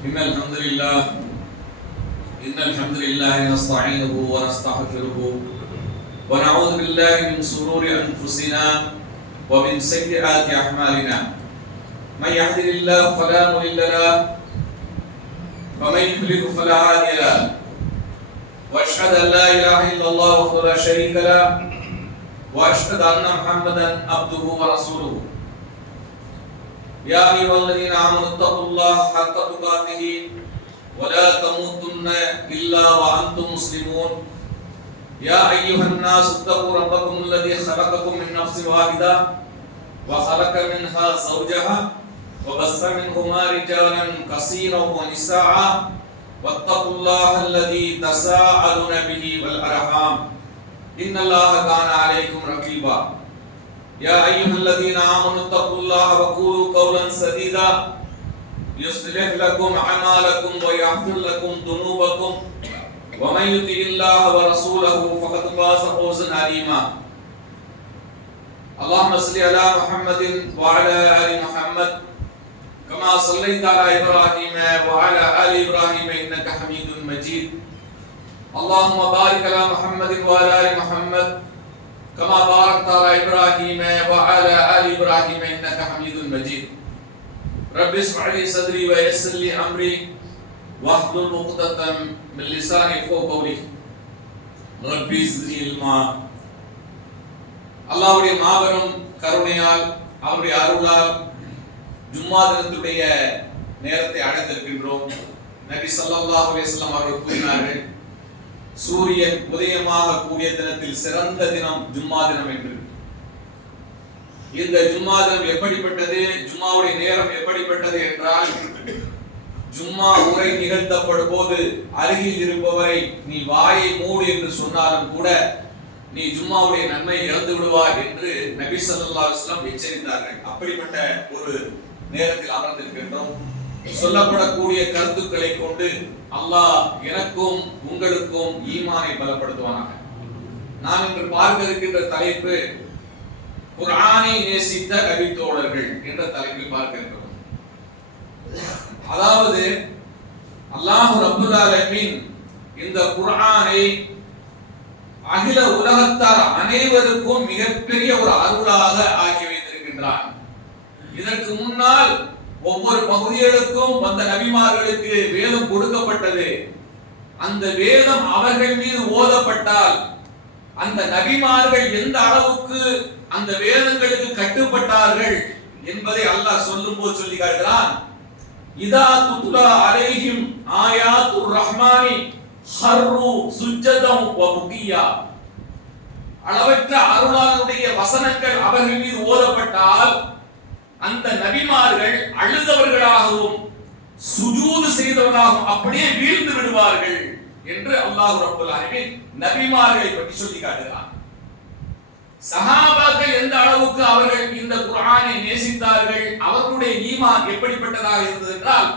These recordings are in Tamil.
إن الحمد لله نستعينه ونستغفره ونعوذ بالله من شرور أنفسنا ومن سيئات أعمالنا من يهده الله فلا مضل له ومن يضلل فلا هادي له وأشهد أن لا إله إلا الله وحده لا شريك له وأشهد أن محمدا عبده ورسوله يا أيها الذين آمنوا اتقوا الله حق تقاته ولا تموتن إلا وأنتم مسلمون يا أيها الناس اتقوا ربكم الذي خلقكم من نفس واحدة وخلق منها زوجها وبث منهما رجالا كثيرا ونساء واتقوا الله الذي تساءلون به والأرحام إن الله كان عليكم رقيبا يا أيها الذين آمنوا اتقوا الله وقولوا قولا سديدا يصلح لكم أعمالكم ويغفر لكم ذنوبكم ومن يطع الله ورسوله فقد فاز فوزا عظيما اللهم صل على محمد وعلى آل محمد كما صليت على إبراهيم وعلى آل إبراهيم إنك حميد مجيد اللهم بارك على محمد وعلى آل محمد كما باركت على إبراهيم وعلى آل إبراهيم إنك حميد مجيد رب اشرح لي صدري ويسر لي أمري واحلل عقدة من لساني يفقهوا قولي رب زدني علما அல்லாஹ்வுடைய மாபெரும் கருணையால் அவருடைய அருளால் ஜும்மா தினத்துடைய நேரத்தை அடைந்திருக்கின்றோம். நபி ஸல்லல்லாஹு அலைஹி வஸல்லம் அவர்கள் கூறினார்கள், சூரியன் உதயமாக கூடிய தினத்தில் சிறந்த தினம் ஜும்மா தினம் என்று. இந்த ஜும்மா தினம் எப்படிப்பட்டது, ஜும்மாவுடைய நேரம் எப்படிப்பட்டது என்றால், ஜும்மா உரை நிகழ்த்தப்படும் போது அருகில் இருப்பவரை நீ வாயை மூடு என்று சொன்னாலும் கூட நீ ஜும்மாவுடைய நன்மை இழந்து விடுவார் என்று நபி ஸல்லல்லாஹு அலைஹி வஸல்லம் எச்சரித்தார்கள். அப்படிப்பட்ட ஒரு நேரத்தில் அமர்ந்திருக்கின்றோம். சொல்லப்படக்கூடிய கருத்துக்களை கொண்டு அல்லாஹ் எனக்கும் உங்களுக்கும் ஈமானை பலப்படுத்துவானாக. நான் இன்று பார்க்க இருக்கின்ற தலைப்பு குர்ஆனை நேசித்த நபித்தோழர்கள் என்ற தலைப்பில் பார்க்கின்றோம். அதாவது அல்லாஹ் ரப்பல் ஆலமீன் இந்த குர்ஆனை அகில உலகத்தார் அனைவருக்கும் மிகப்பெரிய ஒரு அருளாக ஆக்கி வைத்திருக்கின்றான். இதற்கு முன்னால் ஒவ்வொரு பகுதிகளுக்கும் வந்த நபிமார்களுக்கு வேதம் கொடுக்கப்பட்டது. அந்த வேதம் அவர்கள் மீது ஓதப்பட்டால் அந்த நபிமார்கள் எந்த அளவுக்கு அந்த வேதங்களுக்கு கட்டுப்பட்டார்கள் என்பதை அல்லாஹ் சொல்லும்போது சொல்லி காட்டுகிறான். இதா துத்லா அலைஹிம் ஆயாத்துர் ரஹ்மானி ஹர்ரு சுஜ்ஜதம் வ புகியா. அளவற்ற அருளாளனுடைய வசனங்கள் அவர்கள் மீது ஓதப்பட்டால் அந்த நபிமார்கள் அழுதவர்களாகவும் சுஜூது செய்தவர்களாகவும் அப்படியே வீழ்ந்து விடுவார்கள் என்று அல்லாஹ் ரப்பல் ஆலமீன் நபிமார்களை பற்றி சொல்லி காட்டுகிறான். சஹாபாக்கள் எந்த அளவுக்கு அவர்கள் இந்த குர்ஆனை நேசித்தார்கள், அவர்களுடைய ஈமான் எப்படிப்பட்டதாக இருந்தது என்றால்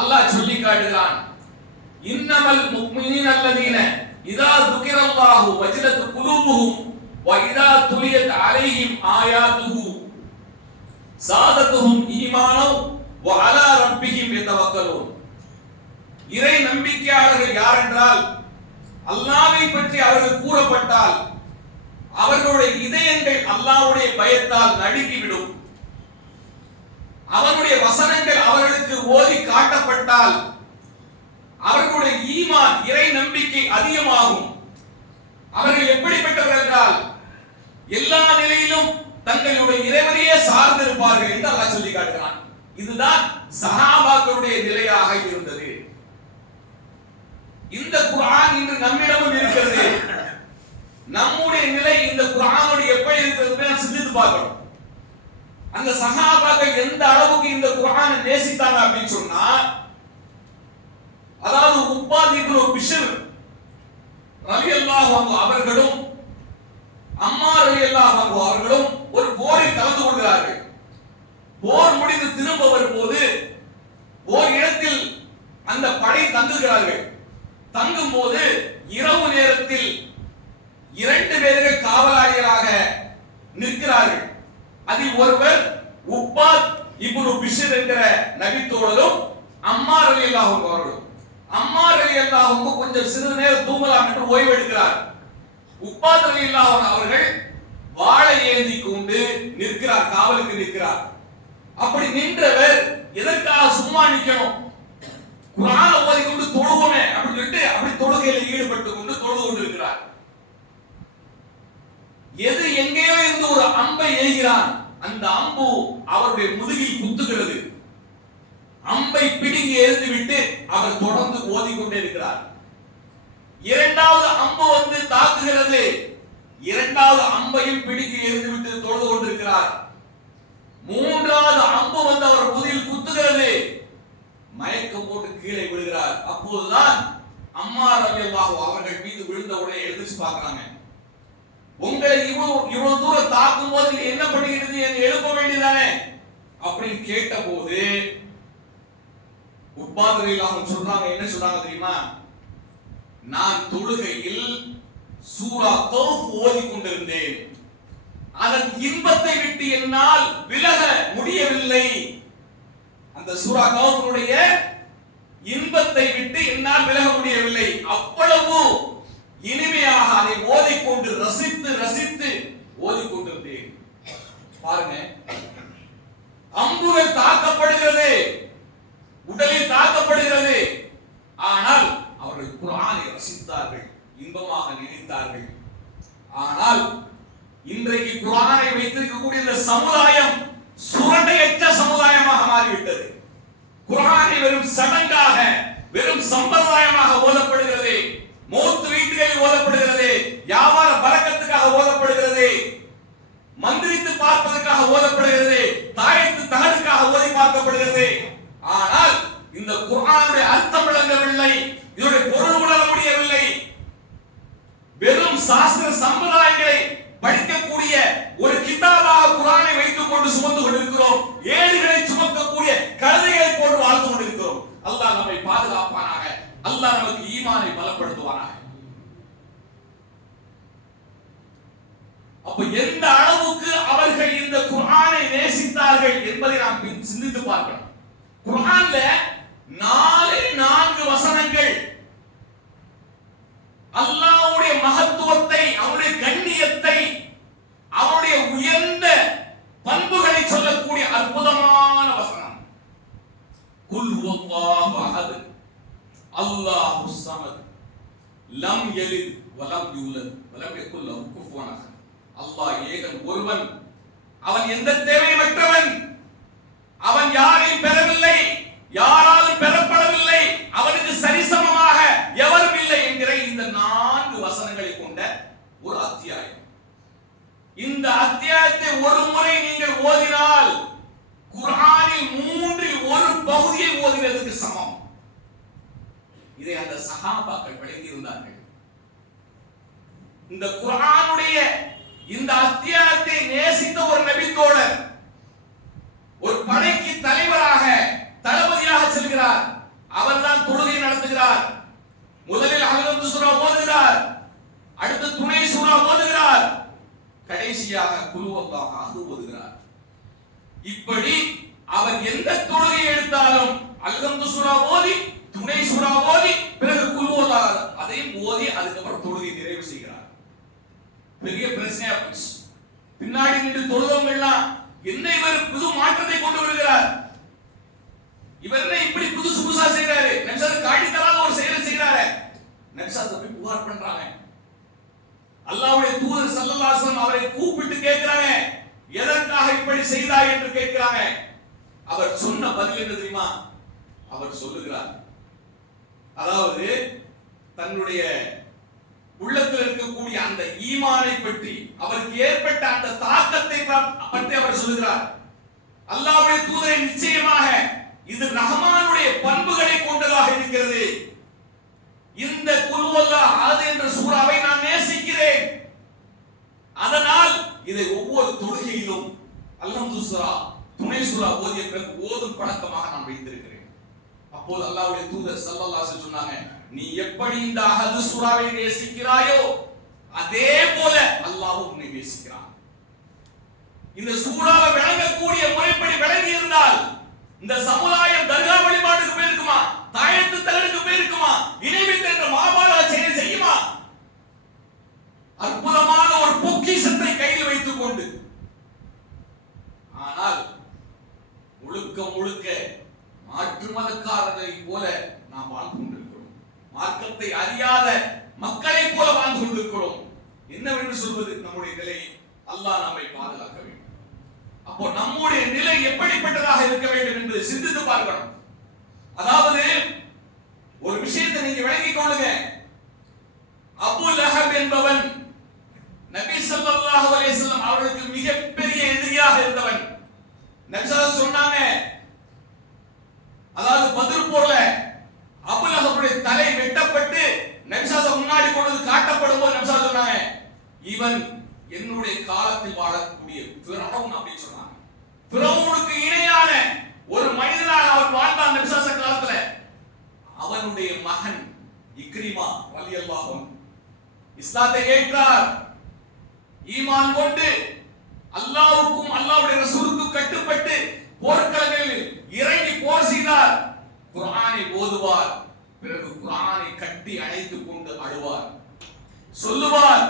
அல்லாஹ் சொல்லி காட்டுகிறான். இன்னமல் முஃமினீன அல்லதீன இதா துகிரல்லாஹு வஜலத் குலூபுஹும் வ இதா துலியத் அலைஹிம் ஆயாத்துஹு சாதத்துஹும் ஈமானன் வ அலா ரப்பிஹிம் யதவக்கலூன். இறை நம்பிக்கையாளர்கள் யார் என்றால், அல்லாஹ்வை பற்றி அவர்கள் கூறப்பட்டால் அவர்களுடைய இதயங்கள் அல்லாஹ்வுடைய பயத்தால் நடுங்கிவிடும். அவருடைய வசனங்கள் அவர்களுக்கு ஓதி காட்டப்பட்டால் அவர்களுடைய ஈமான் இறை நம்பிக்கை அதிகமாகும். அவர்கள் எப்படிப்பட்டவர்கள் என்றால் எல்லா நிலையிலும் தங்களுடைய இறைவனையே சார்ந்திருப்பார்கள் என்று அல்லாஹ் சொல்லி காட்டுகிறான். இதுதான் சஹாபாக்களுடைய நிலையாக இருந்தது. இந்த குர்ஆன் இன்று நம்மிடமும் இருக்கிறது. நம்முடைய நிலை இந்த குர்ஆனோடு எப்படி இருக்கிறது சிந்தித்து பார்க்கணும். அந்த சஹாபாக்கள் எந்த அளவுக்கு இந்த குர்ஆனை நேசித்தாங்க அப்படின்னு சொன்னா, அதாவது உப்பாத் இப்னு பிஷ்ர் ரலியல்லாஹு அன்ஹு அவர்களும் அம்மார் ரலியல்லாஹு அன்ஹு அவர்களும் ஒரு போரில் கலந்து கொள்கிறார்கள். போர் முடிந்து திரும்ப வரும்போது ஒரு இடத்தில் அந்த படை தங்குகிறார்கள். தங்கும் போது இரவு நேரத்தில் 2 பேர்கள் காவலாளிகளாக நிற்கிறார்கள். அதில் ஒருவர் உப்பாத் இப்னு பிஷ்ர் என்கிற நபித்தோழரும் அம்மார் ரலியல்லாஹு அன்ஹு அவர்கள். அம்மார் ரலியல்லாஹு அன்ஹு கொஞ்சம் சிறிது நேரம் தூங்கலாம் என்று ஓய்வு எடுக்கிறார். உப்பாத் ரலியல்லாஹு அன்ஹு அவர்கள் வாளை ஏந்தி கொண்டு நிற்கிறார், காவலுக்கு நிற்கிறார். அப்படி நின்றவர் எதற்காக சும்மா நிக்கணும், குர்ஆனை ஓதிக்கொண்டு தொழுவோமே அப்படின்னு சொல்லிட்டு அப்படி தொழுகையில் ஈடுபட்டு கொண்டு தொழுது கொண்டிருக்கிறார். எது எங்கேயோ இருந்து ஒரு அம்பை எய்கிறான், அந்த அம்பு அவருடைய முதுகில் குத்துகிறது. அம்பை பிடுங்கி எறிந்து விட்டு அவர் தொடர்ந்து ஓதிக்கொண்டே இருக்கிறார். இரண்டாவது அம்பு வந்து தாக்குகிறது, இரண்டாவது அம்பையும் பிடிக்கி எறிந்து விட்டு தொழுது கொண்டிருக்கிறார். மூன்றாவது அம்பு வந்து அவர் முதுகில் குத்துகிறது, மயக்கம் போட்டு கீழே விழுகிறார். அப்போதுதான் அம்மார் ரலியல்லாஹு அவர்கள் மீது விழுந்த உடனே எழுந்திருச்சு பார்க்கறாங்க. உங்களை இவ்வளவு தூரம் தாக்கும் போது என்ன பண்ணுகிறது என்று எழுப்ப வேண்டியதானே அப்படின்னு கேட்ட போது உப்பாத் ரலியல்லாஹு சொல்றாங்க, என்ன சொல்றாங்க தெரியுமா, நான் தொழுகையில் சூரா கௌஃப் ஓதிக் கொண்டிருந்தேன், அதன் இன்பத்தை விட்டு என்னால் விலக முடியவில்லை. அந்த சூரா கௌஃபுடைய இன்பத்தை விட்டு என்னால் விலக முடியவில்லை. அவ்வளவு இனிமையாக அதை ஓதிக்கொண்டு ரசித்து ரசித்து ஓதிக்கொண்டிருந்தேன். பாருங்க, அம்புகள் தாக்கப்படுகிறது, உடலில் தாக்கப்படுகிறது, ஆனால் அவர்கள் குர்ஆனை ரசித்தார்கள், இன்பமாக நினைத்தார்கள். ஆனால் இன்றைக்கு குர்ஆனை வைத்திருக்கக்கூடிய இந்த சமுதாயம் சுரண்டையற்ற சமுதாயமாக மாறிவிட்டது. குர்ஆனை வெறும் சடங்காக, வெறும் சம்பிரதாயமாக ஓதப்படுகிறது, மௌத் வீட்டுகளில் ஓதப்படுகிறது, வியாபார பரக்கத்துக்காக ஓதப்படுகிறது, மந்திரித்து பார்ப்பதற்காக ஓதப்படுகிறது, தாயத்து தகடுக்காக ஓதி பார்க்கப்படுகிறது. ஆனால் இந்த குர்ஆனுடைய அர்த்தம் விளங்கவில்லை, இதனுடைய பொருள் உணர முடியவில்லை. வெறும் சாஸ்திர சம்பிரதாயங்களை படிக்கக்கூடிய ஒரு கிதாபாக குர்ஆனை வைத்துக் கொண்டு சுமந்து கொண்டிருக்கிறோம். ஏடுகளை சுமக்கக்கூடிய கழுதைகளை போன்று வாழ்ந்து கொண்டிருக்கிறோம். அல்லாஹ் நம்மை பாதுகாப்பானாக, அல்லாஹ் நமக்கு ஈமானை பலப்படுத்துவானாக. அப்ப எந்த அளவுக்கு அவர்கள் இந்த குர்ஆனை நேசித்தார்கள் என்பதை நாம் சிந்தித்து பார்க்கணும். குர்ஆன்ல 4 வசனங்கள் அல்லாஹ்வுடைய மகத்துவத்தை, அவருடைய கண்ணியத்தை, அவருடைய உயர்ந்த பண்புகளை சொல்லக்கூடிய அற்புதமான வசனம். குல் ஹுவல்லாஹு அஹத் அல்லாஹுஸ் ஸமத் லம் யலித் வலம் யூலத் வலம் யகுல் லஹு குஃபுவன் அஹத். அல்லாஹ் ஏகன் ஒருவன், அவன் எந்த தேவையற்றவன், அவன் யாரையும் பெறவில்லை, யாராலும் பெறப்படவில்லை, அவனுக்கு சரிசமமாக எவரும் இல்லை என்கிற இந்த 4 வசனங்களை கொண்ட ஒரு அத்தியாயம். இந்த அத்தியாயத்தை ஒரு முறை நீங்கள் ஓதினால் குர்ஆனில் 1/3 பகுதியை ஓதினதுக்கு சமம். இதை அந்த சஹாபாக்கள் விளங்கி இருந்தார்கள். இந்த குர்ஆனுடைய இந்த அத்தியாயத்தை நேசித்த ஒரு நபித்தோழர் ஒரு படைக்கு தலைவராக, தளபதியாக செல்கிறார். அவர்தான் தொழுகை நடத்துகிறார். முதலில் அஹ்லந்து சூரா ஓதுகிறார், அடுத்து துணை சூரா ஓதுகிறார், கடைசியாக குல் ஹுவல்லாஹு அஹத் ஓதுகிறார். இப்படி அவர் எந்த தொழுகை எடுத்தாலும் அஹ்லந்து சூரா ஓதி, துணை சூரா ஓதி, பிறகு குல் ஹுவல்லாஹு அதையும் ஓதி அதுக்கப்புறம் தொழுகை நிறைவு செய்கிறார். பெரிய பிரச்சனையா போச்சு. பின்னாடி நின்று தொழுதவங்க எல்லாம் என்ன இவர் புது மாற்றத்தை கொண்டு வருகிறார், இவர் என்ன இப்படி புதுசா செய்யறாரு, நபிசாத் காட்டி தராத ஒரு செயலை செய்யறாரு, நபிசாத் போய் புகார் பண்றாங்க. அல்லாஹ்வுடைய தூதர் ஸல்லல்லாஹு அலைஹி வஸல்லம் அவரை கூப்பிட்டு கேட்கிறாங்க, எதற்காக இப்படி செய்தாய் என்று கேட்கிறாங்க. அவர் சொன்ன பதில் என்ன தெரியுமா? அவர் சொல்லுகிறார், அதாவது தன்னுடைய உள்ளத்தில் இருக்கக்கூடிய அந்த ஈமானை பற்றி, அவருக்கு ஏற்பட்ட அந்த தாக்கத்தை பற்றி அவர் சொல்லுகிறார். அல்லாஹ்வுடைய தூதரை, நிச்சயமாக இது ரஹ்மானுடைய பண்புகளை கொண்டதாக இருக்கிறது. இந்த குல் ஹுவல்லாஹு அஹத் என்ற சூராவை நான் நேசிக்கிறேன். அதனால் இதை ஒவ்வொரு தொழுகையிலும் அல்ஹம்து சூரா, துணை சூரா ஓதிய பிறகு ஓதும் பழக்கமாக நான் வைத்திருக்கிறேன். அப்போது அல்லாஹ்வுடைய தூதர் ஸல்லல்லாஹு அலைஹி வஸல்லம் சொன்னாங்க, நீ எப்படி இந்த அஹத் சூராவை நேசிக்கிறாயோ அதே போல அல்லாஹ் உன்னை நேசிக்கிறான். இந்த சூறாவை விளங்கக்கூடிய முறைப்படி விளங்கி இருந்தால் இந்த சமுதாயம் தர்கா வழிபாட்டுக்கு போயிருக்க தாயத்து தகருக்கு போயிருக்குமா, இணைவித்து என்ற மாபால செயல் செய்யுமா? அற்புதமான ஒரு பொக்கிஷத்தை கையில் வைத்துக் கொண்டு, ஆனால் முழுக்க முழுக்க மாற்று மதக்காரர்களை போல நாம் வாழ்ந்து கொண்டிருக்கிறோம். மார்க்கத்தை அறியாத மக்களை போல வாழ்ந்து கொண்டிருக்கிறோம். என்னவென்று சொல்வது நம்முடைய நிலை? அல்லாஹ் நம்மை பாதுகாக்க வேண்டும். அப்போ நம்முடைய நிலை எப்படிப்பட்டதாக இருக்க வேண்டும் என்று சிந்தித்து பார்க்கணும். அதாவது ஒரு விஷயத்தை நீங்க விளங்கிக் கொள்ளுங்க. அபூ லஹப் என்பவன் நபி ஸல்லல்லாஹு அலைஹி வஸல்லம் அவர்களுக்கு மிகப்பெரிய எதிரியாக இருந்தவன். நபி ஸல்லல்லாஹு சொன்னாங்க, அதாவது பத்ர் போர்ல அபூ லஹபுடைய தலை வெட்டப்பட்டு நபி ஸல்லல்லாஹு முன்னாடி கொண்டு காட்டப்படும் போது நபி ஸல்லல்லாஹு சொன்னாங்க, இவன் என்னுடைய காலத்தில் வாழக்கூடிய ஃபிரௌன் அப்படி சொன்னாங்க. ஃபிரௌனுக்கு இணையான ஒரு மனிதனாக அவர் வாழ்ந்தான் நபி ஸல்லல்லாஹு காலத்துல. அவனுடைய மகன் இக்ரிமா ரலியல்லாஹு அன்ஹு இஸ்லாத்தை ஏற்றார். ஈமான் கொண்டு அல்லாஹ்வுக்கும் அல்லாஹ்வுடைய ரசூலுக்கும் கட்டுப்பட்டு போர்க்களங்களில் இறங்கி போர் செய்தார். குர்ஆனை ஓதுவார். பிறகு குர்ஆனை கட்டி அணைத்துக் கொண்டு அழுவார். சொல்லுவார்,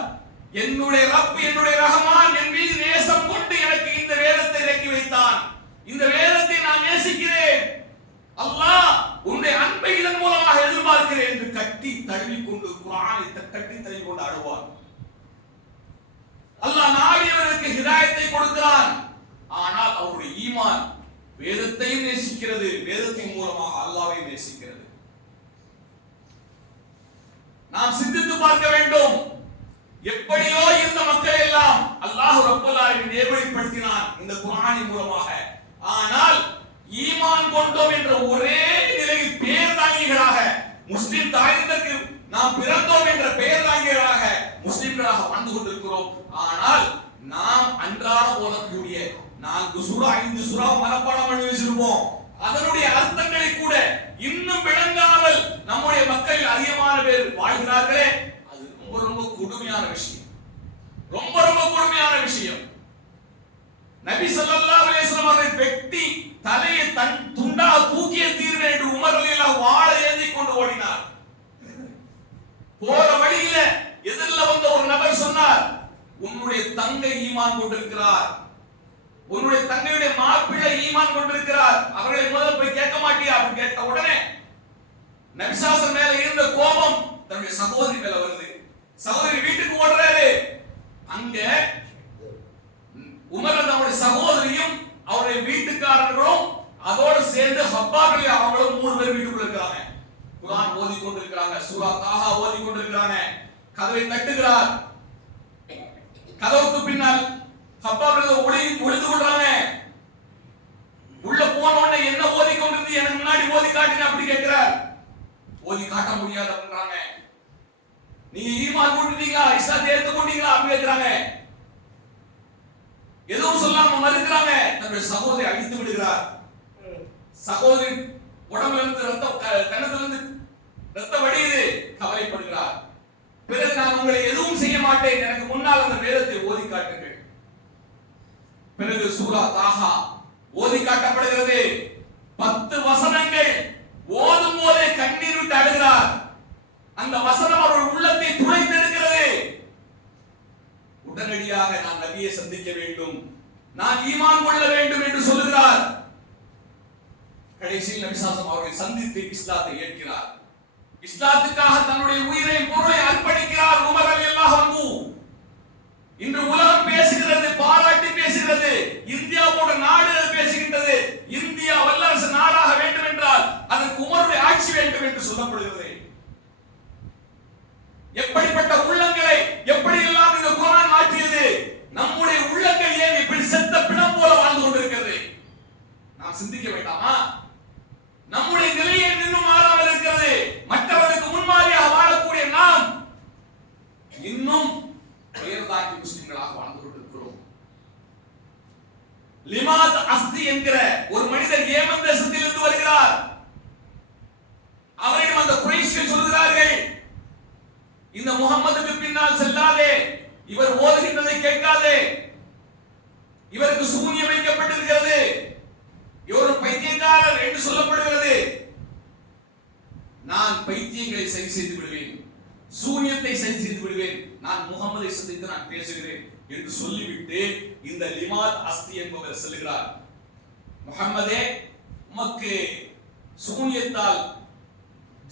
என்னுடைய ரப் என்னுடைய ரஹ்மான் என் மீது நேசம் கொண்டு எனக்கு இந்த வேதத்தை இறக்கி வைத்தான். இந்த வேதத்தை நான் நேசிக்கிறேன். அல்லாஹ் உன்னுடைய அன்பை இதன் மூலமாக எதிர்பார்க்கிறேன் என்று கட்டி தழுவி கொண்டு குர்ஆனை கட்டி தழுவி கொண்டு அழுவார். அல்லாஹ் நாடியவருக்கு ஹிதாயத்தை கொடுக்கிறான். ஆனால் அவருடைய ஈமான் வேதத்தையும் நேசிக்கிறது, வேதத்தின் மூலமாக அல்லாஹ்வை நேசிக்கிறது. நாம் சிந்தித்து பார்க்க வேண்டும். எப்படியோ இந்த மக்கள் எல்லாம் அல்லாஹ் ரப்பல் ஆலமீன் நேர்வழிப்படுத்தினான் இந்த குர்ஆனின் மூலமாக. ஆனால் ஈமான் கொண்டோம் என்ற ஒரே நிலையில் பெயர் தாங்கிகளாக, முஸ்லிம் தாயத்திற்கு நாம் பிறந்தோம் என்ற பெயர் தாங்கிகளாக முஸ்லிம்களாக வாழ்ந்து கொண்டிருக்கிறோம். ஆனால் நாம் அன்றாடம் ஓதக்கூடிய 4 சூரா 5 சூரா மனப்பாடம் பண்ணி வச்சிருப்போம். அதனுடைய அர்த்தங்களை கூட இன்னும் விளங்காமல் நம்முடைய மக்களில் அதிகமான பேர் வாழ்கிறார்களே, அது ரொம்ப ரொம்ப கொடுமையான விஷயம். ரொம்ப ரொம்ப கொடுமையான விஷயம். நபி ஸல்லல்லாஹு அலைஹி வஸல்லம் அவர்கள் வெட்டி தலையை துண்டாக தூக்கிய தீர்வு என்று உமர் ரலியல்லாஹு வாளை ஏந்தி கொண்டு ஓடினார். போற வழியில எதிரில் வந்த ஒரு நபர் சொன்னார், உன்னுடைய தங்கை ஈமான் கொண்டிருக்கிறார், உன்னுடைய தங்கையுடைய மாப்பிள்ளை ஈமான் கொண்டிருக்கிறார், அவர்களை முதல்ல போய் கேட்க மாட்டியா அப்படின்னு கேட்ட உடனே நபி ஸல்லல்லாஹு மேல இருந்த கோபம் தன்னுடைய சகோதரி மேல வருது. சகோதரி வீட்டுக்கு ஓடுறாரு. அங்க உமர் தன்னுடைய சகோதரியும் அவருடைய வீட்டுக்காரர்களும் அதோடு சேர்ந்து ஹப்பாபிலே அவங்களும் 3 பேர் வீட்டுக்குள்ள இருக்காங்க. குர்ஆன் ஓதி கொண்டிருக்காங்க, சூரா தாஹா ஓதி கொண்டிருக்காங்க. கதவை தட்டுகிறார். கதவுக்கு பின்னால் ஹப்பாபிலே ஒளிந்து கொள்றாங்க. உள்ள போன உடனே என்ன ஓதி கொண்டிருந்து எனக்கு முன்னாடி ஓதி காட்டுங்க அப்படி கேட்கிறார். ஓதி காட்ட முடியாது அப்படின்றாங்க. நீங்க ஈமான் கொண்டீங்களா, இஸ்லாத்தை ஏற்றுக்கொண்டீங்களா அப்படி கேட்கிறாங்க. எதுவும் சொல்லாம மறுக்கிறாங்க. தன்னுடைய சகோதரி அடித்து விடுகிறார். சகோதரி உடம்புல இருந்து ரத்தம், கண்ணத்துல இருந்து ரத்தம் வடியுது. கவலைப்படுகிறார். பிறகு நான் உங்களை எதுவும் செய்ய மாட்டேன், எனக்கு முன்னால் அந்த வேதத்தை ஓதி காட்டுங்கள். பிறகு சூரா தாஹா ஓதி காட்டப்படுகிறது. 10 வசனங்கள் ஓதும் போதே கண்ணீர் விட்டு அழுகிறார். அந்த வசனம் அவருடைய உள்ளத்தை துளைத்தெடுக்கிறது. உடனடியாக நான் நபியை சந்திக்க வேண்டும், நான் ஈமான் கொள்ள வேண்டும் என்று சொல்லுகிறார். கடைசியில் நபி ஸல்லல்லாஹு அவர்களை சந்தித்து இஸ்லாத்தை ஏற்கிறார். இஸ்லாத்துக்காக தன்னுடைய உயிரை பொருளை அர்ப்பணிக்கிறார் உமர் ரலியல்லாஹு அன்ஹு. இன்று உலகம் பேசுகிறது, பாராட்டி பேசுகிறது, இந்தியா போன்ற நாடுகள் பேசுகின்றது. இந்தியா வல்லரசு நாடாக வேண்டும் என்றால் அதற்கு உமருடைய ஆட்சி வேண்டும் என்று சொல்லப்படுகிறது. எப்படிப்பட்ட உள்ளங்களை எப்படி எல்லாம் இந்த குர்ஆன் மாற்றியது. நம்முடைய உள்ளங்கள் ஏன் இப்படி செத்த பிணம் போல வாழ்ந்து கொண்டிருக்கிறது? நாம் சிந்திக்க வேண்டாமா? நம்முடைய நிலையை இன்னும் மாறாமல் இருக்கிறது. மற்றவர்களுக்கு முன்மாதிரியாக வாழக்கூடிய நாம் இன்னும் பெயர்தாங்கி முஸ்லிம்களாக வாழ்ந்து கொண்டிருக்கிறோம். லிமாத் அஸ்தி என்கிற ஒரு மனிதர் ஏமன் தேசத்தில் இருந்து வருகிறார். அவரிடம் அந்த குறைஷிகள் சொல்கிறார்கள், இந்த முகம்மதுக்கு பின்னால் செல்லாதே, இவர் ஓதுகின்றதை கேட்காதே, இவருக்கு சூனியம் வைக்கப்பட்டிருக்கிறது, இவர் பைத்தியக்காரர் என்று சொல்லப்படுகிறது. நான் பைத்தியங்களை சரி செய்து விடுவேன், சூனியத்தை சரி செய்து விடுவேன், நான் முகமதை சந்தித்து நான் பேசுகிறேன் என்று சொல்லிவிட்டு இந்த லிமாத் அஸ்தி என்பவர் சொல்லுகிறார், முகம்மதே உமக்கு சூனியத்தால்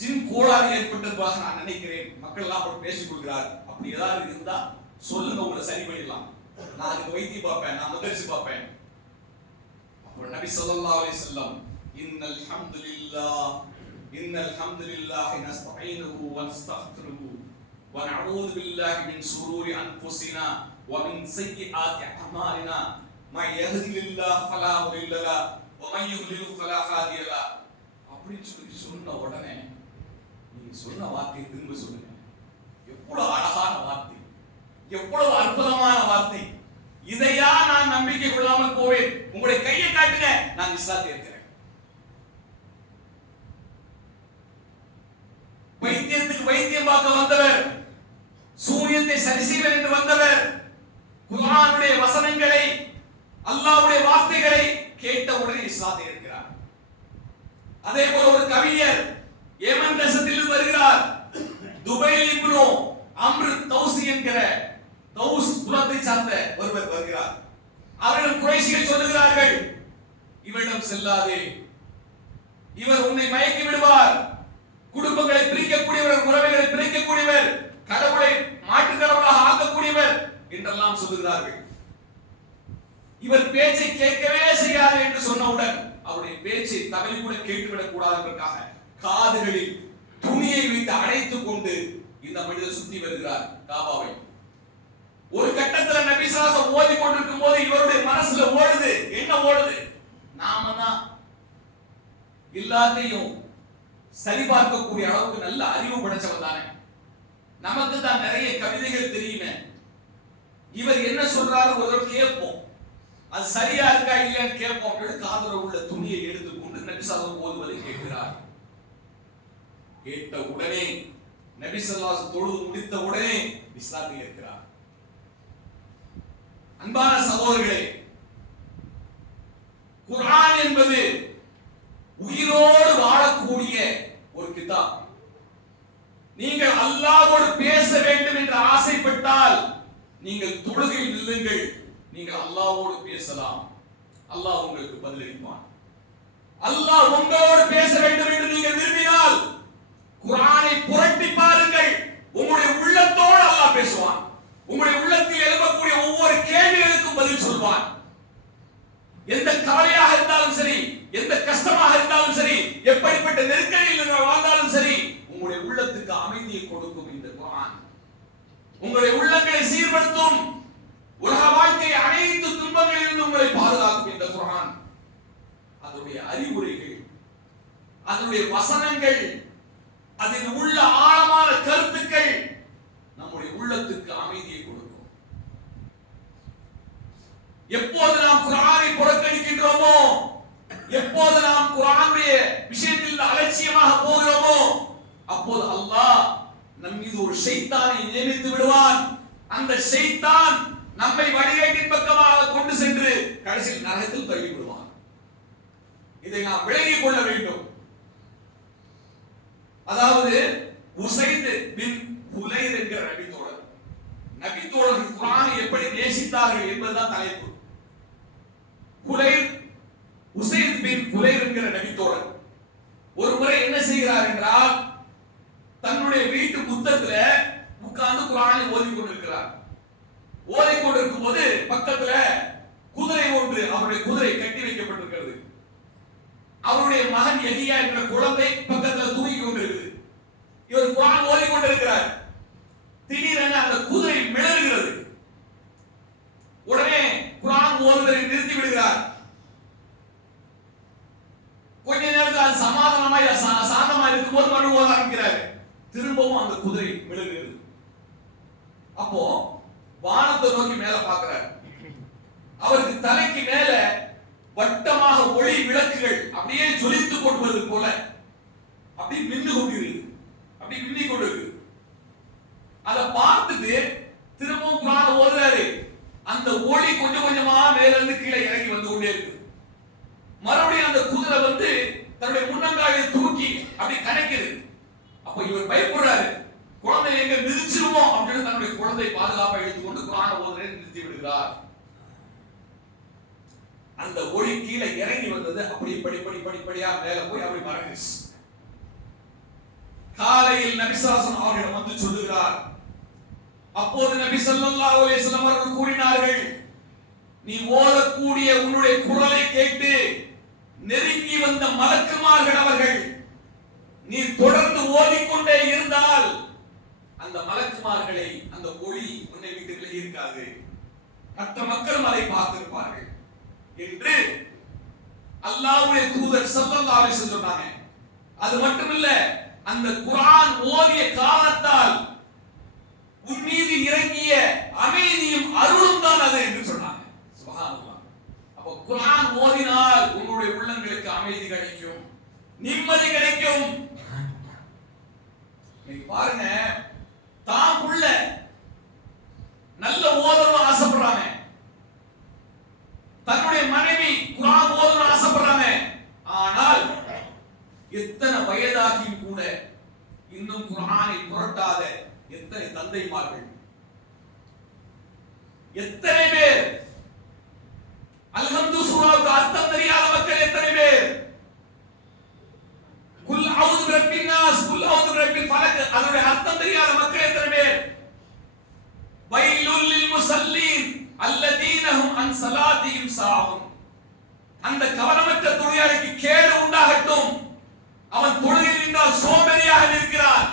ஜின் கோளாறு ஏற்பட்டதாக நான் நினைக்கிறேன், மக்கள் எல்லாம் அப்படி பேசிக் கொள்கிறார், அப்படி ஏதாவது இருந்தா சொல்லுங்க, உங்களை சரி பண்ணிடலாம், நான் அதுக்கு வைத்தியம் பார்ப்பேன், நான் முயற்சி பார்ப்பேன். அப்போ நபி ஸல்லல்லாஹு அலைஹி வஸல்லம் இன்னல் ஹம்துலில்லாஹி நஸ்தஈனுஹு வ நஸ்தக்ஃபிருஹு வ நஊது பில்லாஹி மின் ஷுரூரி அன்ஃபுஸினா வ மின் ஸய்யிஆத்தி அமாலினா மை யஹ்தில்லாஹு ஃபலா முதில்ல லஹு வ மை யுத்லில் ஃபலா ஹாதிய லஹு. அப்படி சொன்ன உடனே நீங்க சொன்ன வார்த்தையை திரும்ப சொல்லுங்க. எவ்வளவு அழகான வார்த்தை, எவ்வளவு அற்புதமான வார்த்தை. இதையா நான் நம்பிக்கை கொள்ளாமல் போவேன்? உங்களுடைய கையை காட்டுங்க, நான் இஸ்லாத்தை ஏற்கிறேன். வைத்தியத்துக்கு வைத்தியம் பார்க்க வந்தவர், சூனியத்தை சரி செய்வர் என்று வந்தவர், குர்ஆனுடைய வசனங்களை, அல்லாஹ்வுடைய வார்த்தைகளை கேட்ட உடனே இஸ்லாத்தை ஏற்கிறார். அதே போல ஒரு கவிஞர் ஏமன் தேசத்தில் வருகிறார். துபைல் இப்னு அம்ர் தௌசி என்கிற தௌஸ் குலத்தை சார்ந்த ஒருவர் வருகிறார். அவர்கள் குறைஷிகள் சொல்லுகிறார்கள், இவரிடம் செல்லாதே, இவர் உன்னை மயக்கி விடுவார், குடும்பங்களை பிரிக்கக்கூடியவர், உறவுகளை பிரிக்கக்கூடியவர், கடவுளை மாற்று கடவுளாக ஆக்கக்கூடியவர் என்றெல்லாம் சொல்லுகிறார்கள். இவர் பேச்சை கேட்கவே செய்யாது என்று சொன்னவுடன் அவருடைய பேச்சை தவறி கூட கேட்டுவிடக் கூடாது என்பதற்காக காதுகளில் துணியை வைத்து அடைத்துக் கொண்டு இந்த மனிதர் சுத்தி வருகிறார் காபாவை. ஒரு கட்டத்தில் நபி ஸல்லல்லாஹு அலைஹி வஸல்லம் ஓதி கொண்டிருக்கும் போது இவருடைய மனசுல ஓடுது, என்ன ஓடுது? நாம தான் எல்லாத்தையும் சரி பார்க்கக்கூடிய அளவுக்கு நல்ல அறிவு படைச்சவன் தானே, நமக்கு தான் நிறைய கவிதைகள் தெரியுமே, இவர் என்ன சொல்றாரு ஒரு தடவை கேட்போம், அது சரியா இருக்கா இல்லையான்னு கேட்போம் அப்படின்னு காதுல உள்ள துணியை எடுத்துக்கொண்டு நபி ஸல்லல்லாஹு அலைஹி வஸல்லம் ஓதுவதை கேட்கிறார். கேட்ட உடனே நபி ஸல்லல்லாஹு அலைஹி வஸல்லம் தொழுது முடித்த உடனே இஸ்லாத்தை ஏற்கிறார். அன்பான சகோதரர்களே, குர்ஆன் என்பது உயிரோடு வாழக்கூடிய ஒரு கிதாப். நீங்கள் அல்லாஹ்வோடு பேச வேண்டும் என்று ஆசைப்பட்டால் நீங்கள் தொழுகையில் நில்லுங்கள், நீங்கள் அல்லாஹ்வோடு பேசலாம், அல்லாஹ் உங்களுக்கு பதிலளிப்பான். அல்லாஹ் உங்களோடு பேச வேண்டும் என்று நீங்கள் விரும்பினால் குர்ஆனை புரட்டி பாருங்கள், உங்களுடைய உள்ளத்தோடு அல்லாஹ் பேசுவான். உங்களுடைய உள்ளத்தில் எழும்பக்கூடிய ஒவ்வொரு கேள்விகளுக்கும் பதில் சொல்வான். எந்த கவலையாக இருந்தாலும் சரி, எந்த கஷ்டமாக இருந்தாலும் சரி, எப்படிப்பட்ட நெருக்கடியில் நீங்கள் வாழ்ந்தாலும் சரி, உங்களுடைய உள்ளத்துக்கு அமைதியை கொடுக்கும் இந்த குர்ஆன். உங்களுடைய உள்ளங்களை சீர்படுத்தும், உலக வாழ்க்கை அனைத்து துன்பங்களிலிருந்து உங்களை பாதுகாக்கும் இந்த குர்ஆன். அதனுடைய அறிவுரைகள், அதனுடைய வசனங்கள், அதில் உள்ள ஆழமான கருத்துக்கள் நம்முடைய உள்ளத்துக்கு அமைதியை கொடுக்கும். எப்போது நாம் குர்ஆனை புறக்கணிக்கின்றோமோ, எப்போது நாம் குர்ஆனுடைய விஷயத்தில் அலட்சியமாக போகிறோமோ, அப்போது அல்லாஹ் நம் மீது ஒரு ஷைத்தானை நியமித்து விடுவான். அந்த ஷைத்தான் நம்மை வழிகேட்டின் பக்கமாக கொண்டு சென்று கடைசியில் நரகத்தில் தள்ளி விடுவான். இதை நாம் விளங்கிக் கொள்ள வேண்டும். அதாவது உசைத் பின் ஹுலைர் என்கிற நபித்தோழர்கள் குர்ஆனை எப்படி நேசித்தார்கள் என்பதுதான் தலைப்பு. உசைத் பின் ஹுலைர் என்கிற நபித்தோழர் ஒரு முறை என்ன செய்கிறார் என்றால், தன்னுடைய வீட்டு புத்தகத்துல உட்கார்ந்து குர்ஆனை ஓதிக் கொண்டிருக்கிறார். ஓதிக் கொண்டிருக்கும் போது பக்கத்துல குதிரை ஒன்று, அவருடைய குதிரை கட்டி வைக்கப்பட்டிருக்கிறது. அவருடைய மகன் யஹியா என்ற குழந்தை பக்கத்துல தூங்கிக் கொண்டிருக்கிறது. இவர் குர்ஆன் ஓதிக் கொண்டிருக்கிறார். திடீரென அந்த குதிரை மிளறுகிறது. உடனே குர்ஆன் ஓதுவதை நிறுத்தி விடுகிறார். கொஞ்ச நேரத்தில் அது சாந்தமா இருக்கும்போது மறுபடியும் ஓத ஆரம்பிக்கிறார். திரும்பவும் அந்த குதிரை மிளறுகிறது. அப்போ வானத்தை நோக்கி மேல பார்க்கிறார். அவருக்கு தலைக்கு மேல வட்டமாக ஒளி விளக்குகள் அப்படியே ஜொலித்துக் கொண்டு போல அப்படி மின்னு கொண்டிருக்கு, அப்படி மின்னி கொண்டிருக்கு. அதை பார்த்துட்டு திரும்பவும் குர்ஆன் ஓதுறாரு. அந்த ஒளி கொஞ்சம் கொஞ்சமா மேல இருந்து கீழே இறங்கி வந்து கொண்டே இருக்கு. மறுபடியும் அந்த குதிரை வந்து தன்னுடைய முன்னங்காலை தூக்கி அப்படி கணக்குது. அப்ப இவர் பயப்படுறாரு, குழந்தை எங்க மிதிச்சிருவோம் அப்படின்னு தன்னுடைய குழந்தை பாதுகாப்பை எடுத்துக்கொண்டு குர்ஆனை ஓதுறதை நிறுத்தி விடுகிறார். அந்த ஒளி கீழே இறங்கி வந்தது, அப்படி படிப்படியா மேல போய் அப்படி மறைஞ்சிச்சு. காலையில் நபி ஸல்லல்லாஹு அலைஹி வஸல்லம் அவர்களிடம் வந்து சொல்லுகிறார். அப்போது நபி ஸல்லல்லாஹு அலைஹி வஸல்லம் அவர்கள் கூறினார்கள், நீ ஓதக்கூடிய உன்னுடைய குரலை கேட்டு நெருங்கி வந்த மலக்குமார்கள் அவர்கள், நீ தொடர்ந்து ஓதிக்கொண்டே இருந்தால் அந்த மலக்குமார்களை அந்த ஒளி உன்னை விட்டு விலகி இருக்காது, மற்ற மக்களும் அதை பார்த்திருப்பார்கள் என்று அல்லாஹ்வுடைய தூதர் ஸல்லல்லாஹு அலைஹி வஸல்லம் சொன்னாங்க. அது மட்டுமில்ல, அந்த குர்ஆன் ஓதிய காலத்தால் உன் மீது இறங்கிய அமைதியும் அருளும் தான் அது என்று சொன்னாங்க. சுப்ஹானல்லாஹ். அப்ப குர்ஆன் ஓதினால் உங்களுடைய உள்ளங்களுக்கு அமைதி கிடைக்கும், நிம்மதி கிடைக்கும். நீங்க பாருங்க, தான் உள்ள நல்ல ஓதணும் ஆசைப்படுறாங்க, தன்னுடைய மனைவி குர்ஆன் ஓதணும் ஆசைப்படுறாங்க. ஆனால் எத்தனை வயதாகியும் கூட இன்னும் குர்ஆனை புரட்டாத எத்தனை தந்தைமார்கள், எத்தனை பேர், அல்ஹம்து சூராவுக்கு அர்த்தம் தெரியாத மக்கள் எத்தனை பேர், குல் அஊது பிரப்பின் நாஸ், குல் அஊது பிரப்பில் ஃபலக் அதனுடைய அர்த்தம் தெரியாத மக்கள் எத்தனை பேர், வைலுல் லில் முஸல்லீன் அல்லதீன ஹும் அன் ஸலாத்திஹிம் சாஹூன். அந்த கவனமற்ற தொழுகையாளிக்கு கேடு உண்டாகட்டும், அவன் தொழுகையில் நின்றால் சோம்பேறியாக இருக்கிறான்,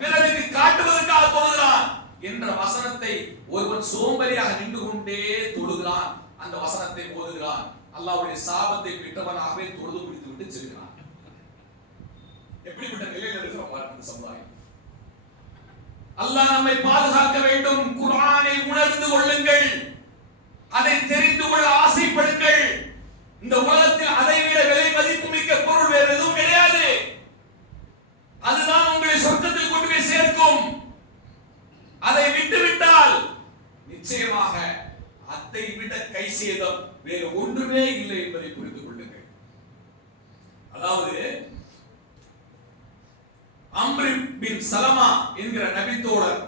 பிறருக்கு காட்டுவதற்காக தொழுகிறான் என்ற வசனத்தை ஒருவன் சோம்பேறியாக நின்று கொண்டே தொழுகிறான், அந்த வசனத்தை ஓதுகிறான், அல்லாஹ்வுடைய சாபத்தை பெற்றவனாகவே தொழுது முடித்து விட்டு செல்கிறான். எப்படிப்பட்ட நிலையில் இருக்கிற பாருங்க இந்த சமுதாயம். அல்லாஹ் நம்மை பாதுகாக்க வேண்டும். குர்ஆனை உணர்ந்து கொள்ளுங்கள், அதை தெரிந்து கொள்ள ஆசைப்படுங்கள். இந்த உலகத்தில் அதை விட விலை மதிப்பு மிக்க பொருள் வேறு எதுவும் கிடையாது. அதுதான் உங்களை சொர்க்கத்தில் கொண்டு போய் சேர்க்கும். அதை விட்டுவிட்டால் நிச்சயமாக அதை விட கை சேதம் வேறு ஒன்றுமே இல்லை என்பதை புரிந்து கொள்ளுங்கள். அதாவது அம்ர் பின் சலமா என்கிற நபித்தோழர்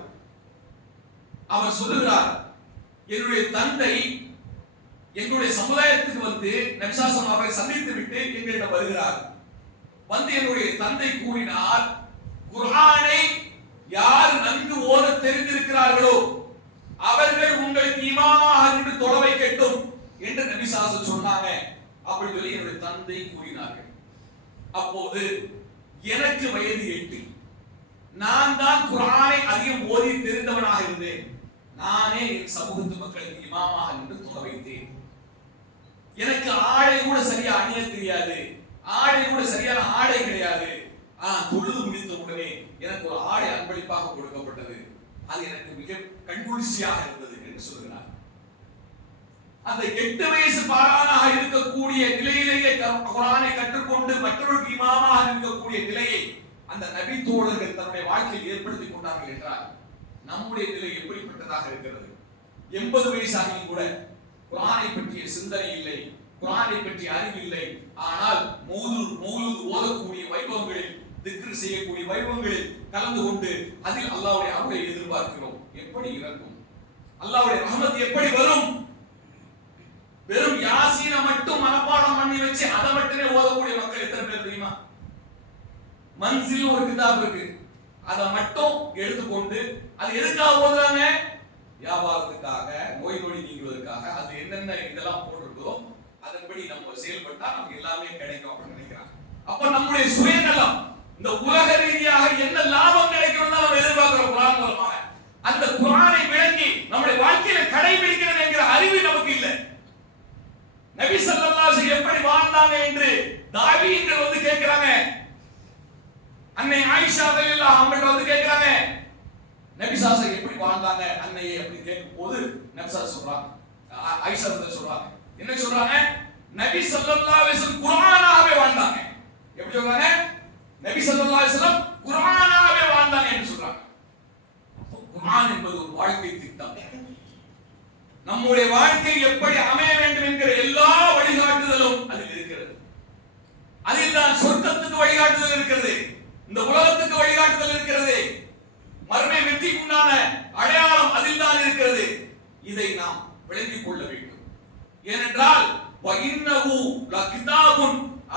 அவர் சொல்லுகிறார், என்னுடைய தந்தை எங்களுடைய சமுதாயத்துக்கு வந்து நபி ஸல்லல்லாஹு அலைஹி வஸல்லம் அவரை சந்தித்து விட்டு எங்களிடம் வருகிறார். வந்து என்னுடைய தந்தை கூறினார், குர்ஆனை யார் நன்கு ஓத தெரிந்திருக்கிறார்களோ அவர்கள் உங்களுக்கு இமாமாக நின்று தொழ வைக்கட்டும் என்று நபி ஸல்லல்லாஹு அலைஹி வஸல்லம் சொன்னாங்க. அப்படி சொல்லி என்னுடைய தந்தை கூறினார்கள். அப்போது எனக்கு வயது 8. நான் தான் குர்ஆனை அதிகம் ஓதி தெரிந்தவனாக இருந்தேன். நானே என் சமூகத்து மக்களுக்கு இமாமாக நின்று தொழ வைத்தேன். எனக்கு ஆடை கூட சரியா அணிய தெரியாது, ஆடை கூட சரியான ஆடை கிடையாது. தொழுது முடித்த உடனே எனக்கு ஒரு ஆடை அன்பளிப்பாக கொடுக்கப்பட்டது, அது எனக்கு மிக கண்குளிர்ச்சியாக இருந்தது என்று சொல்கிறார். அந்த 8 வயசு பாரானாக இருக்கக்கூடிய நிலையிலேயே குர்ஆனை கற்றுக்கொண்டு மற்றவர்களுக்கு இமாமாக இருக்கக்கூடிய நிலையை அந்த நபி தோழர்கள் தன்னுடைய வாழ்க்கையில் ஏற்படுத்திக் கொண்டார்கள் என்றால் நம்முடைய நிலை எப்படிப்பட்டதாக இருக்கிறது? 80 வயசாகியும் கூட குர்ஆனை பற்றிய சிந்தனை இல்லை, குர்ஆனை பற்றிய அறிவு இல்லை. ஆனால் மௌலூத் ஓதக்கூடிய வைபவங்களில், திக்ர் செய்யக்கூடிய வைபவங்களில் கலந்து கொண்டு அதில் அல்லாஹ்வுடைய அருளை எதிர்பார்க்கிறோம். எப்படி இறங்கும்? அல்லாஹ்வுடைய ரஹ்மத் எப்படி வரும்? வெறும் யாசீனை மட்டும் மனப்பாடம் பண்ணி வச்சு அதை மட்டுமே ஓதக்கூடிய மக்கள் எத்தனை பேர் தெரியுமா? மன்சில் ஒரு கிதாப் இருக்கு, அதை மட்டும் எடுத்துக்கொண்டு அது எதுக்காக ஓதுறாங்க? வியாபாரத்துக்காக, நோய் நொடி நீங்குவதற்காக, அது என்னென்ன இதெல்லாம் போட்டிருக்கோ அதன்படி நம்ம செயல்பட்டா நமக்கு எல்லாமே கிடைக்கும் அப்படின்னு நினைக்கிறாங்க. அப்ப நம்முடைய சுயநலம், இந்த உலக ரீதியாக என்ன லாபம் கிடைக்கும்னு நம்ம எதிர்பார்க்கிறோம். குர்ஆன் மூலமாக அந்த குர்ஆனை விளங்கி நம்முடைய வாழ்க்கையில கடைபிடிக்கிறது என்கிற அறிவு நமக்கு இல்லை. நபி ஸல்லல்லாஹு அலைஹி வஸல்லம் எப்படி வாழ்ந்தாங்க என்று தாவீன்கள் வந்து கேட்கிறாங்க. அன்னை ஆயிஷா ரலியல்லாஹு அன்ஹா வந்து கேட்கிறாங்க, நபி ஸல்லல்லாஹு அலைஹி வஸல்லம் எப்படி வாழ்ந்தாங்க அன்னையே அப்படி கேட்கும்போது நபி ஸல்லல்லாஹு சொல்றாங்க, ஆயிஷா வந்து சொல்றாங்க, என்ன சொல்றாங்க? நபி ஸல்லல்லாஹு அலைஹி வஸல்லம் குர்ஆனாவே வாழ்ந்தாங்க. எப்படி சொல்றாங்க? நபி ஸல்லல்லாஹு அலைஹி வஸல்லம் குர்ஆனாவே வாழ்ந்தாங்க என்று சொல்றாங்க. குர்ஆன் என்பது ஒரு வாழ்க்கை திட்டம். நம்முடைய வாழ்க்கை எப்படி அமைய வேண்டும் என்கிற எல்லா வழிகாட்டுதலும் அதில் இருக்கிறது. அதில் தான் சொர்க்கத்துக்கு வழிகாட்டுதல் இருக்கிறது, இந்த உலகத்துக்கு வழிகாட்டுதல்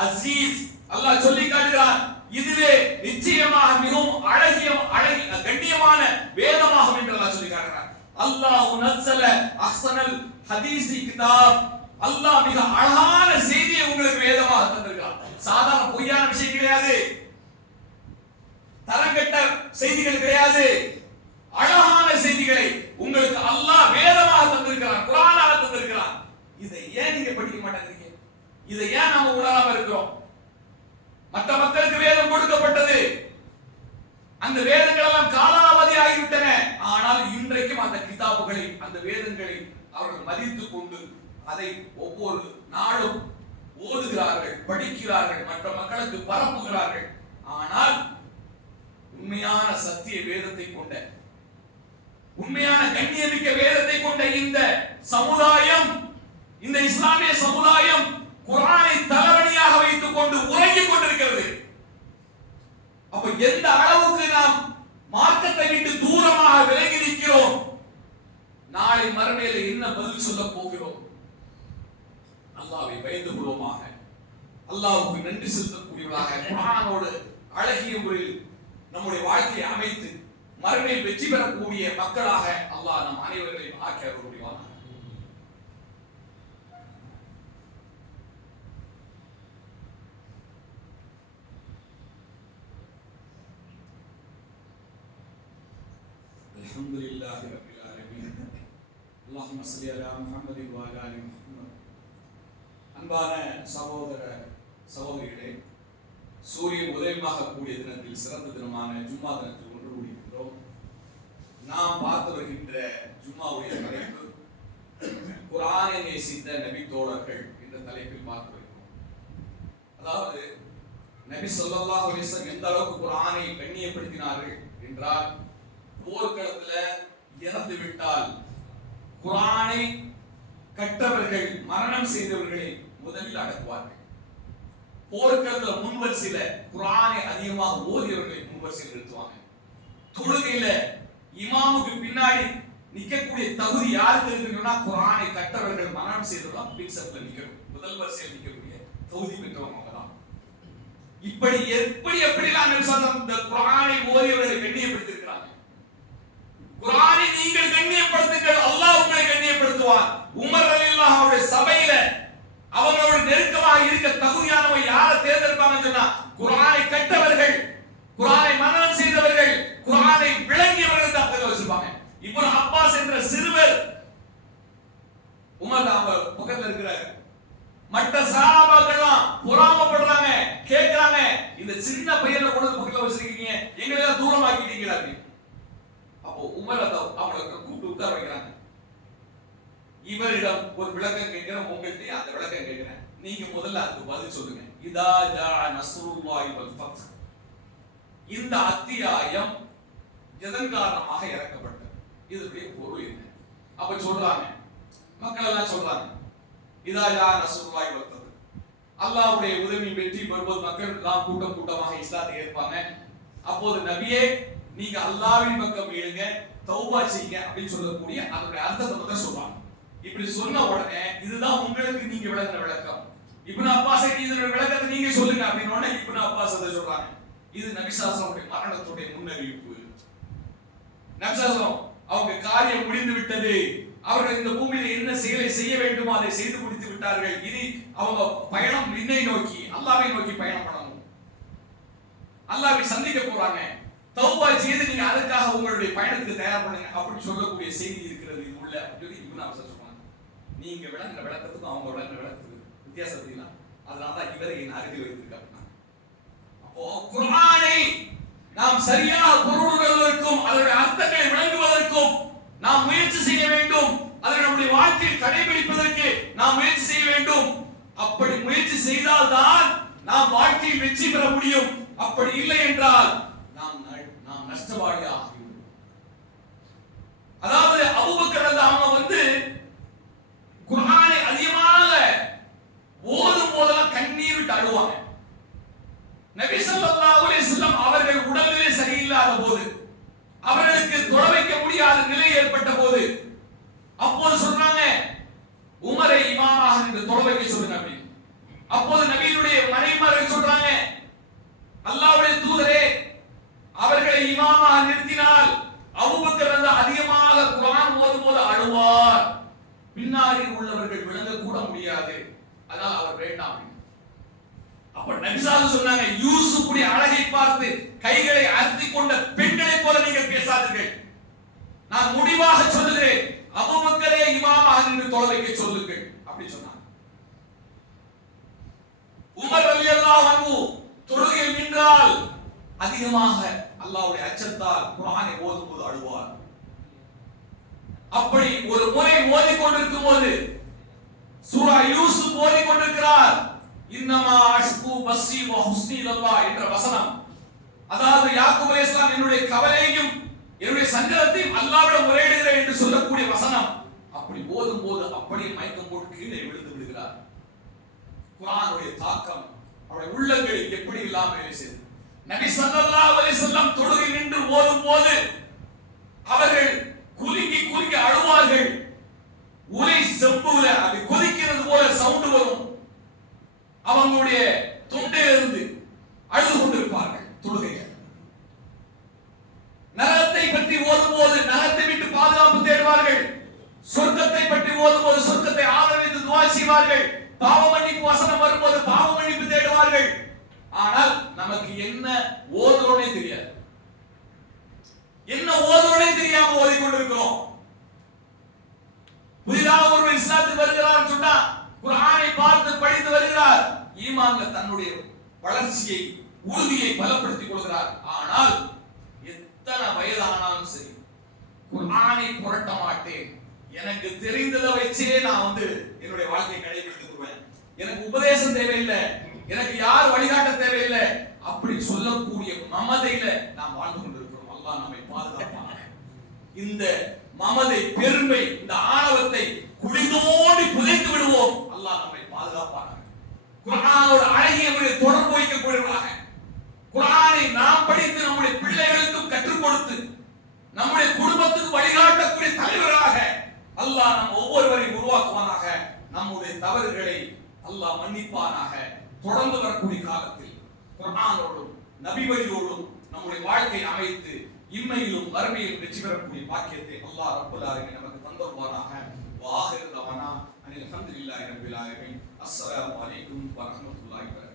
அசீஸ். அல்லாஹ் சொல்லி காட்டுகிறான், இதுவே நிச்சயமாக மிகவும் அழகிய கண்ணியமான வேதமாகும் என்று அல்லாஹ் சொல்லி காட்டுகிறான். அல்லாஹ் நஸல அஹ்ஸனல் ஹதீஸி கிதாப். அல்லாஹ் மிக அழகான செய்தியை உங்களுக்கு வேதமாக தந்திருக்கிறான். சாதாரண பொய்யான விஷயம் கிடையாது, தரங்கெட்ட செய்திகள் கிடையாது, அழகான செய்திகளை உங்களுக்கு அல்லாஹ் வேதமாக தந்திருக்கிறான், குர்ஆனாக தந்திருக்கிறான். இதை ஏன் நீங்க படிக்க மாட்டேங்கிறீங்க? இதை ஏன் நாம உணராம இருக்கிறோம்? மற்ற மக்களுக்கு வேதம் கொடுக்கப்பட்டது, அந்த வேதங்கள் எல்லாம் காலாவதி ஆகிவிட்டன. ஆனால் இன்றைக்கும் அந்த கிதாபுகளை, அந்த வேதங்களை அவர்கள் மதித்துக் கொண்டு அதை ஒவ்வொரு நாளும் ஓதுகிறார்கள், படிக்கிறார்கள், மற்ற மக்களுக்கு பரப்புகிறார்கள். ஆனால் உண்மையான சத்திய வேதத்தை கொண்ட, உண்மையான கண்ணியமிக்க வேதத்தை கொண்ட இந்த சமுதாயம், இந்த இஸ்லாமிய சமுதாயம் குர்ஆனை தலைவணியாக வைத்துக் கொண்டு உறங்கிக் கொண்டிருக்கிறது. அப்ப எந்த அளவுக்கு நாம் மார்க்கத்தை விட்டு தூரமாக விலகி நிற்கிறோம்? நாளை மறுமையில என்ன பதில் சொல்ல போகிறோம்? அல்லாஹ்வை பயந்து கொள்வோமாக, அல்லாஹ்வுக்கு நன்றி செலுத்தக்கூடியவர்களாக, குர்ஆனோடு அழகிய முறையில் நம்முடைய வாழ்க்கையை அமைத்து மறுமையில் வெற்றி பெறக்கூடிய மக்களாக அல்லாஹ் நம் அனைவரையும் ஆக்கி அருள் புரிவானாக. அல்ஹம்துலில்லாஹி ரப்பில் ஆலமீன். அல்லாஹும்ம ஸல்லி அலா முஹம்மதின் வ அலா ஆலி முஹம்மத். அன்பான சகோதர சகோதரிகளே, சூரியன் உதயமாக கூடிய தினத்தில், சிறந்த தினமான ஜும்மா தினத்தில் ஒன்று கூடியிருக்கிறோம். நாம் பார்த்து வருகின்ற ஜும்மாவுடைய தலைப்பு குர்ஆனை நேசித்த நபி தோழர்கள் என்ற தலைப்பில் பார்த்து வருகிறோம். அதாவது நபி ஸல்லல்லாஹு அலைஹி வஸல்லம் எந்த அளவுக்கு குர்ஆனை கண்ணியப்படுத்தினார்கள் என்றால், போர்க்களத்துல இறந்து விட்டால் குர்ஆனை கற்றவர்கள், மரணம் செய்தவர்களை முதலில் அடக்குவார்கள். போர்க்களத்துல முன்வரிசையில குர்ஆனை அதிகமாக ஓதியவர்களை முன்வரிசையில் நிறுத்துவாங்க. தொழுகையில இமாமுக்கு பின்னாடி நிக்கக்கூடிய தகுதி யாருக்கு இருக்குன்னா, குர்ஆனை கற்றவர்கள், மரணம் செய்தவர்கள் பின் சப்ல நிக்கணும், முதல் வரிசையில் நிக்கக்கூடிய தகுதி பெற்றவங்க தான். இப்படி எப்படிலாம் நபி ஸல்லல்லாஹு இந்த குர்ஆனை ஓதியவர்களை கண்ணியப்படுத்தியிருக்கிறாங்க. குர்ஆனை நீங்கள் கண்ணியப்படுத்துங்கள், அல்லாஹ் உங்களை கண்ணியப்படுத்துவார். உமர் ரலியல்லாஹு அவருடைய சபையில அவங்களோட நெருக்கமாக இருக்க தகுதியானவங்க யாரை தேர்ந்தெடுப்பாங்கன்னு சொன்னா, குர்ஆனை கற்றவர்கள், குர்ஆனை மனனம் செய்தவர்கள், குர்ஆனை விளங்கியவர்கள் தான் பேர் வச்சிருப்பாங்க. இப்னு அப்பாஸ் என்ற சிறுவர் உமர் அவங்க பக்கத்துல இருக்கிறார். மற்ற சஹாபாக்கள்லாம் பொறாமப்படுறாங்க, கேட்கறாங்க, இந்த சின்ன பையனை கொண்டு பக்கத்துல வச்சிருக்கீங்க, எங்களை எல்லாம் தூரமாக்கிட்டீங்களா அப்படி. அப்போ உமர் அவங்களுக்கு கூப்பிட்டு உட்கார வைக்கிறாங்க. இவரிடம் ஒரு விளக்கம் கேட்கிறேன், உங்கள்கிட்ட அந்த விளக்கம் கேட்கிறேன், நீங்க முதல்ல அதுக்கு பதில் சொல்லுங்க. இதா ஜா நஸ்ருல்லாஹி வல் ஃபத். இந்த அத்தியாயம் எதன் காரணமாக இறக்கப்பட்டது? இதுடைய பொருள் என்ன? அப்ப சொல்றாங்க, மக்கள் எல்லாம் சொல்றாங்க, இதா ஜா நஸ்ருல்லாஹி வல் ஃபத், அல்லாஹ்வுடைய உதவி வெற்றி வரும்போது மக்கள் எல்லாம் கூட்டம் கூட்டமாக இஸ்லாத்தை ஏற்பாங்க. அப்போது நபியே, நீங்க அல்லாஹ்வின் பக்கம் மீளுங்க, தௌபா செய்யுங்க அப்படின்னு சொல்லக்கூடிய அதனுடைய அர்த்தத்தை மட்டும் சொல்றாங்க. இப்படி சொன்ன உடனே இதுதான் உங்களுக்கு நீங்க விளக்குற விளக்கம். இப்னு அப்பாஸ் இதனுடைய விளக்கத்தை நீங்க சொல்லுங்க அப்படின்னு உடனே இப்னு அப்பாஸ் அதை சொல்றாங்க, இது நபி ஸல்லல்லாஹு அலைஹி மரணத்துடைய முன்னறிவிப்பு. நபி ஸல்லல்லாஹு அவங்க காரியம் முடிந்து விட்டது, அவர்கள் இந்த பூமியில என்ன செயலை செய்ய வேண்டுமோ அதை செய்து முடித்து விட்டார்கள். இனி அவங்க பயணம் இன்னை நோக்கி, அல்லாஹ்வை நோக்கி பயணம் பண்ணணும், அல்லாஹ்வை சந்திக்க போறாங்க. தௌபா செய்து நீங்க அதுக்காக உங்களுடைய பயணத்துக்கு தயார் பண்ணுங்க அப்படின்னு சொல்லக்கூடிய செய்தி இருக்கிறது இது உள்ள அப்படின்னு இப்னு அப்பாஸ் சொல்றாங்க. நீங்க விளங்குற விளக்கத்துக்கும் அவங்க விளங்குற விளக்கத்துக்கு வித்தியாசம் தெரியலாம். அதனாலதான் இவரை என் அருகே வைத்திருக்காங்க. அப்போ குர்ஆனை நாம் சரியாக பொருளுணர்வதற்கும் அதனுடைய அர்த்தங்களை விளங்குவதற்கும் நாம் முயற்சி செய்ய வேண்டும். அதை நம்முடைய வாழ்க்கையில் கடைபிடிப்பதற்கு நாம் முயற்சி செய்ய வேண்டும். அப்படி முயற்சி செய்தால்தான் நாம் வாழ்க்கையில் வெற்றி பெற முடியும். அப்படி இல்லை என்றால் நாம் நஷ்டவாளியாக ஆகிவிடுவோம். அதாவது அபூபக்கர் அவங்க குர்ஆனை அதிகமாக ஓதும் போதெல்லாம் கண்ணீர் விட்டு அழுவாங்க. நபி ஸல்லல்லாஹு அலைஹி வஸல்லம் அவர்கள் உடல்நிலை சரியில்லாத போது, அவர்களுக்கு தொழ வைக்க முடியாத நிலை ஏற்பட்ட போது, அப்போது சொன்னாங்க, உமரை இமாமாக நின்று தொழ வைக்க சொல்லுங்க அப்படின்னு. அப்போது நபியுடைய மனைவிமார்கள் சொல்றாங்க, அல்லாஹ்வுடைய தூதரே, அவர்களை இமாமாக நிறுத்தினால் அபூபக்கர் அதிகமாக குர்ஆன் ஓதும்போது அழுவார், பின்னாடி உள்ளவர்கள் விளங்க கூட முடியாது, அதனால் அவர் வேண்டாம். அப்ப நபி ஸல்லல்லாஹு சொன்னாங்க, யூசுஃபுடைய அழகை பார்த்து கைகளை அறுத்திக் கொண்ட பெண்களைப் போல நீங்கள் பேசாதீர்கள். நான் முடிவாக சொல்லுகிறேன், அபூபக்கரை இமாமாக நின்று தொழ வைக்க சொல்லுங்கள் அப்படி சொன்னாங்க. உமர் ரலியல்லாஹு அன்ஹு தொழுகையில் நின்றால் அதிகமாக அல்லாஹ்வுடைய அச்சத்தால் குர்ஆனை ஓதும்போது அழுவார். அப்படி ஒரு முறை ஓதிக் கொண்டிருக்கும் போது சூரா யூசுப் ஓதிக் கொண்டிருக்கிறார். இன்னமா அஷ்கு பஸ்ஸி வ ஹுஸ்னி லல்லாஹ் என்ற வசனம், அதாவது யாக்கூப் அலைஹிஸ்ஸலாம் என்னுடைய கவலையையும் என்னுடைய சஞ்சலத்தையும் அல்லாஹ்விடம் முறையிடுகிறேன் என்று சொல்லக்கூடிய வசனம். அப்படி ஓதும்போது அப்படியே மயக்கம் போட்டு கீழே விழுந்து விடுகிறார். குர்ஆனுடைய தாக்கம் அவருடைய உள்ளங்களில் எப்படி இல்லாமல் செய்தது. நபி ஸல்லல்லாஹு அலைஹி வஸல்லம் தொழுகை நின்று ஓதும்போது அவர்கள் குலுங்கி குலுங்கி அழுவார்கள். உலை செம்புல அது கொதிக்கிறது போல சவுண்ட் வரும். அவங்களுடைய தொண்டையிலிருந்து அழுது கொண்டிருப்பார்கள் தொழுகையில். நரகத்தை பற்றி ஓதும்போது நரகத்தை விட்டு பாதுகாப்பு தேடுவார்கள். சொர்க்கத்தை பற்றி ஓதும்போது சொர்க்கத்தை ஆதரவித்து துஆ செய்வார்கள். பாவ மன்னிப்பு வசனம் வரும்போது பாவ மன்னிப்பு தேடுவார்கள். ஆனால் நமக்கு என்ன ஓதுறோனே தெரியாது. என்ன ஓதுறோனே தெரியாம ஓதிக்கொண்டிருக்கிறோம். புதிதாக ஒருவர் இஸ்லாத்துக்கு வருகிறார் சொன்னா குர்ஆனை பார்த்து படித்து வருகிறார். ஈமான்ல தன்னுடைய வளர்ச்சியை உறுதியை பலப்படுத்திக் கொள்கிறார். ஆனால் எத்தனை வயதானாலும் சரி குர்ஆனை புரட்ட மாட்டேன், எனக்கு தெரிந்ததை வச்சே நான் என்னுடைய வாழ்க்கையை கடைபிடித்துக் கொள்வேன், எனக்கு உபதேசம் தேவையில்லை, எனக்கு யார் வழிகாட்ட தேவையில்லை அப்படி சொல்லக்கூடிய மமதையில நாம் வாழ்ந்து கொண்டிருக்கிறோம். அல்லாஹ் நம்மை பாதுகாப்பானாக. இந்த மமதை, பெருமை, இந்த ஆணவத்தை குடிதோண்டி புதைத்து விடுவோம். அல்லாஹ் நம்மை பாதுகாப்பானாக. குர்ஆனோட அழகிய முறையில் தொடர்பு வைக்கக்கூடியவர்களாக, குர்ஆனை நாம் படித்து நம்முடைய பிள்ளைகளுக்கும் கற்றுக் கொடுத்து நம்முடைய குடும்பத்துக்கு வழிகாட்டக்கூடிய தலைவராக அல்லாஹ் நம் ஒவ்வொருவரையும் உருவாக்குவானாக. நம்முடைய தவறுகளை அல்லாஹ் மன்னிப்பானாக. தொடர்ந்து வரக்கூடிய காலத்தில் குர்ஆனோடும் நபி வழியோடும் நம்முடைய வாழ்க்கை அமைத்து இம்மையிலும் மறுமையிலும் வெற்றி பெறக்கூடிய பாக்கியத்தை அல்லாஹ் ரப்பல் ஆலமீன் நமக்கு தந்தருவானாக. வாஹிர் தவானா அனில் ஹம்துலில்லாஹி ரப்பில் ஆலமீன். அஸ்ஸலாமு அலைக்கும் வரஹ்மத்துல்லாஹி வபரகாத்துஹு.